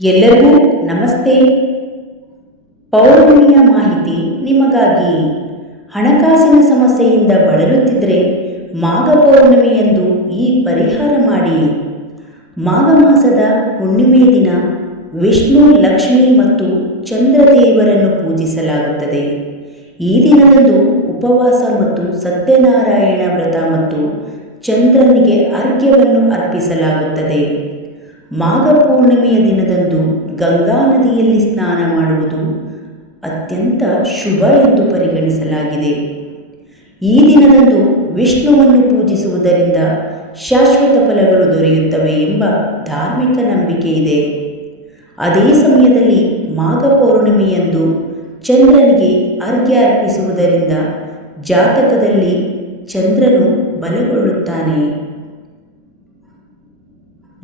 ಎಲ್ಲರಿಗೂ ನಮಸ್ತೆ. ಪೌರ್ಣಿಮೆಯ ಮಾಹಿತಿ ನಿಮಗಾಗಿ. ಹಣಕಾಸಿನ ಸಮಸ್ಯೆಯಿಂದ ಬಳಲುತ್ತಿದ್ದರೆ ಮಾಘ ಪೌರ್ಣಿಮೆಯಂದು ಈ ಪರಿಹಾರ ಮಾಡಿ. ಮಾಘ ಮಾಸದ ಹುಣ್ಣಿಮೆ ದಿನ ವಿಷ್ಣು, ಲಕ್ಷ್ಮಿ ಮತ್ತು ಚಂದ್ರದೇವರನ್ನು ಪೂಜಿಸಲಾಗುತ್ತದೆ. ಈ ದಿನದಂದು ಉಪವಾಸ ಮತ್ತು ಸತ್ಯನಾರಾಯಣ ವ್ರತ ಮತ್ತು ಚಂದ್ರನಿಗೆ ಅರ್ಘ್ಯವನ್ನು ಅರ್ಪಿಸಲಾಗುತ್ತದೆ. ಮಾಘ ಪೂರ್ಣಿಮೆಯ ದಿನದಂದು ಗಂಗಾ ನದಿಯಲ್ಲಿ ಸ್ನಾನ ಮಾಡುವುದು ಅತ್ಯಂತ ಶುಭ ಎಂದು ಪರಿಗಣಿಸಲಾಗಿದೆ. ಈ ದಿನದಂದು ವಿಷ್ಣುವನ್ನು ಪೂಜಿಸುವುದರಿಂದ ಶಾಶ್ವತ ಫಲಗಳು ದೊರೆಯುತ್ತವೆ ಎಂಬ ಧಾರ್ಮಿಕ ನಂಬಿಕೆ ಇದೆ. ಅದೇ ಸಮಯದಲ್ಲಿ ಮಾಘ ಪೌರ್ಣಿಮೆಯಂದು ಚಂದ್ರನಿಗೆ ಅರ್ಘ್ಯ ಅರ್ಪಿಸುವುದರಿಂದ ಜಾತಕದಲ್ಲಿ ಚಂದ್ರನು ಬಲಗೊಳ್ಳುತ್ತಾನೆ.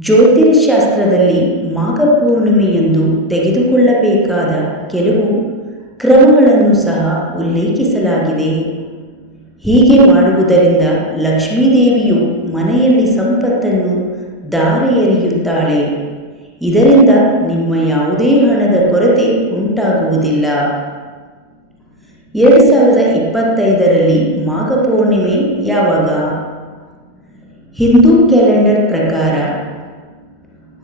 ಜ್ಯೋತಿಷ್ಶಾಸ್ತ್ರದಲ್ಲಿ ಮಾಘ ಪೂರ್ಣಿಮೆಯಂದು ತೆಗೆದುಕೊಳ್ಳಬೇಕಾದ ಕೆಲವು ಕ್ರಮಗಳನ್ನು ಸಹ ಉಲ್ಲೇಖಿಸಲಾಗಿದೆ. ಹೀಗೆ ಮಾಡುವುದರಿಂದ ಲಕ್ಷ್ಮೀದೇವಿಯು ಮನೆಯಲ್ಲಿ ಸಂಪತ್ತನ್ನು ದಾರಿ ಎರೆಯುತ್ತಾಳೆ ಇದರಿಂದ ನಿಮ್ಮ ಯಾವುದೇ ಹಣದ ಕೊರತೆ ಉಂಟಾಗುವುದಿಲ್ಲ. ಎರಡು ಸಾವಿರದ ಇಪ್ಪತ್ತೈದರಲ್ಲಿ ಮಾಘ ಪೂರ್ಣಿಮೆ ಯಾವಾಗ? ಹಿಂದೂ ಕ್ಯಾಲೆಂಡರ್ ಪ್ರಕಾರ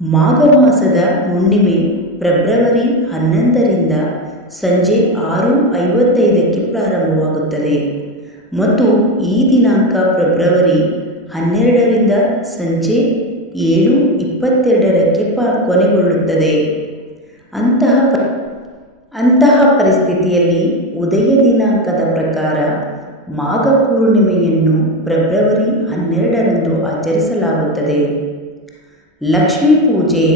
ಮಾಘ ಮಾಸದ ಹುಣ್ಣಿಮೆ ಫೆಬ್ರವರಿ ಹನ್ನೊಂದರಿಂದ ಸಂಜೆ ಆರು ಐವತ್ತೈದಕ್ಕೆ ಪ್ರಾರಂಭವಾಗುತ್ತದೆ. ಮತ್ತು ಈ ದಿನಾಂಕ ಫೆಬ್ರವರಿ ಹನ್ನೆರಡರಿಂದ ಸಂಜೆ ಏಳು ಇಪ್ಪತ್ತೆರಡರಕ್ಕೆ ಪ ಕೊನೆಗೊಳ್ಳುತ್ತದೆ. ಅಂತಹ ಅಂತಹ ಪರಿಸ್ಥಿತಿಯಲ್ಲಿ ಉದಯ ದಿನಾಂಕದ ಪ್ರಕಾರ ಮಾಘ ಪೂರ್ಣಿಮೆಯನ್ನು ಫೆಬ್ರವರಿ ಹನ್ನೆರಡರಂದು ಆಚರಿಸಲಾಗುತ್ತದೆ. ಲಕ್ಷ್ಮೀ ಪೂಜೆ.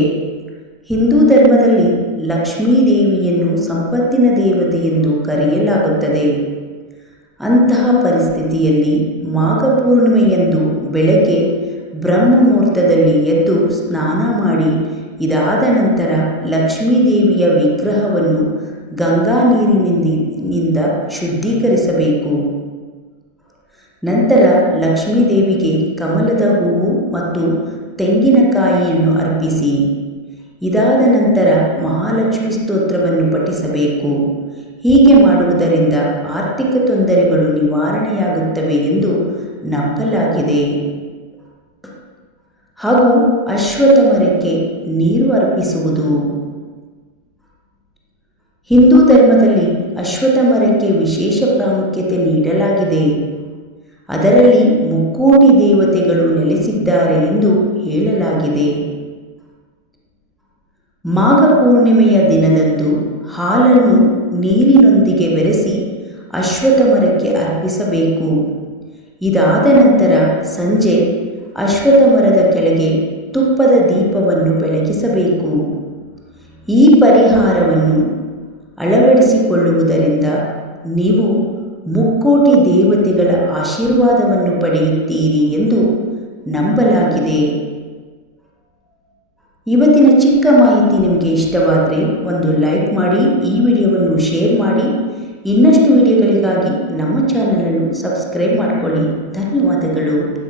ಹಿಂದೂ ಧರ್ಮದಲ್ಲಿ ಲಕ್ಷ್ಮೀ ದೇವಿಯನ್ನು ಸಂಪತ್ತಿನ ದೇವತೆ ಎಂದು ಕರೆಯಲಾಗುತ್ತದೆ. ಅಂತಹ ಪರಿಸ್ಥಿತಿಯಲ್ಲಿ ಮಾಘ ಪೂರ್ಣಿಮೆಯಂದು ಬೆಳಗ್ಗೆ ಬ್ರಹ್ಮಮುಹೂರ್ತದಲ್ಲಿ ಎದ್ದು ಸ್ನಾನ ಮಾಡಿ, ಇದಾದ ನಂತರ ಲಕ್ಷ್ಮೀ ದೇವಿಯ ವಿಗ್ರಹವನ್ನು ಗಂಗಾ ನೀರಿನಿಂದ ಶುದ್ಧೀಕರಿಸಬೇಕು. ನಂತರ ಲಕ್ಷ್ಮೀ ದೇವಿಗೆ ಕಮಲದ ಹೂವು ಮತ್ತು ತೆಂಗಿನಕಾಯಿಯನ್ನು ಅರ್ಪಿಸಿ. ಇದಾದ ನಂತರ ಮಹಾಲಕ್ಷ್ಮಿ ಸ್ತೋತ್ರವನ್ನು ಪಠಿಸಬೇಕು. ಹೀಗೆ ಮಾಡುವುದರಿಂದ ಆರ್ಥಿಕ ತೊಂದರೆಗಳು ನಿವಾರಣೆಯಾಗುತ್ತವೆ ಎಂದು ನಂಬಲಾಗಿದೆ. ಹಾಗೂ ಅಶ್ವತ್ಥ ಮರಕ್ಕೆ ನೀರು ಅರ್ಪಿಸುವುದು. ಹಿಂದೂ ಧರ್ಮದಲ್ಲಿ ಅಶ್ವತ್ಥ ಮರಕ್ಕೆ ವಿಶೇಷ ಪ್ರಾಮುಖ್ಯತೆ ನೀಡಲಾಗಿದೆ. ಅದರಲ್ಲಿ ಮುಕ್ಕೋಟಿ ದೇವತೆಗಳು ನೆಲೆಸಿದ್ದಾರೆ ಎಂದು ಹೇಳಲಾಗಿದೆ. ಮಾಘ ಪೂರ್ಣಿಮೆಯ ದಿನದಂದು ಹಾಲನ್ನು ನೀರಿನೊಂದಿಗೆ ಬೆರೆಸಿ ಅಶ್ವತ್ಥ ಮರಕ್ಕೆ ಅರ್ಪಿಸಬೇಕು. ಇದಾದ ನಂತರ ಸಂಜೆ ಅಶ್ವತ್ಥ ಮರದ ಕೆಳಗೆ ತುಪ್ಪದ ದೀಪವನ್ನು ಬೆಳಗಿಸಬೇಕು. ಈ ಪರಿಹಾರವನ್ನು ಅಳವಡಿಸಿಕೊಳ್ಳುವುದರಿಂದ ನೀವು ಮುಕ್ಕೋಟಿ ದೇವತೆಗಳ ಆಶೀರ್ವಾದವನ್ನು ಪಡೆಯುತ್ತೀರಿ ಎಂದು ನಂಬಲಾಗಿದೆ. ಇವತ್ತಿನ ಚಿಕ್ಕ ಮಾಹಿತಿ ನಿಮಗೆ ಇಷ್ಟವಾದರೆ ಒಂದು ಲೈಕ್ ಮಾಡಿ, ಈ ವಿಡಿಯೋವನ್ನು ಶೇರ್ ಮಾಡಿ. ಇನ್ನಷ್ಟು ವಿಡಿಯೋಗಳಿಗಾಗಿ ನಮ್ಮ ಚಾನಲನ್ನು ಸಬ್ಸ್ಕ್ರೈಬ್ ಮಾಡಿಕೊಳ್ಳಿ. ಧನ್ಯವಾದಗಳು.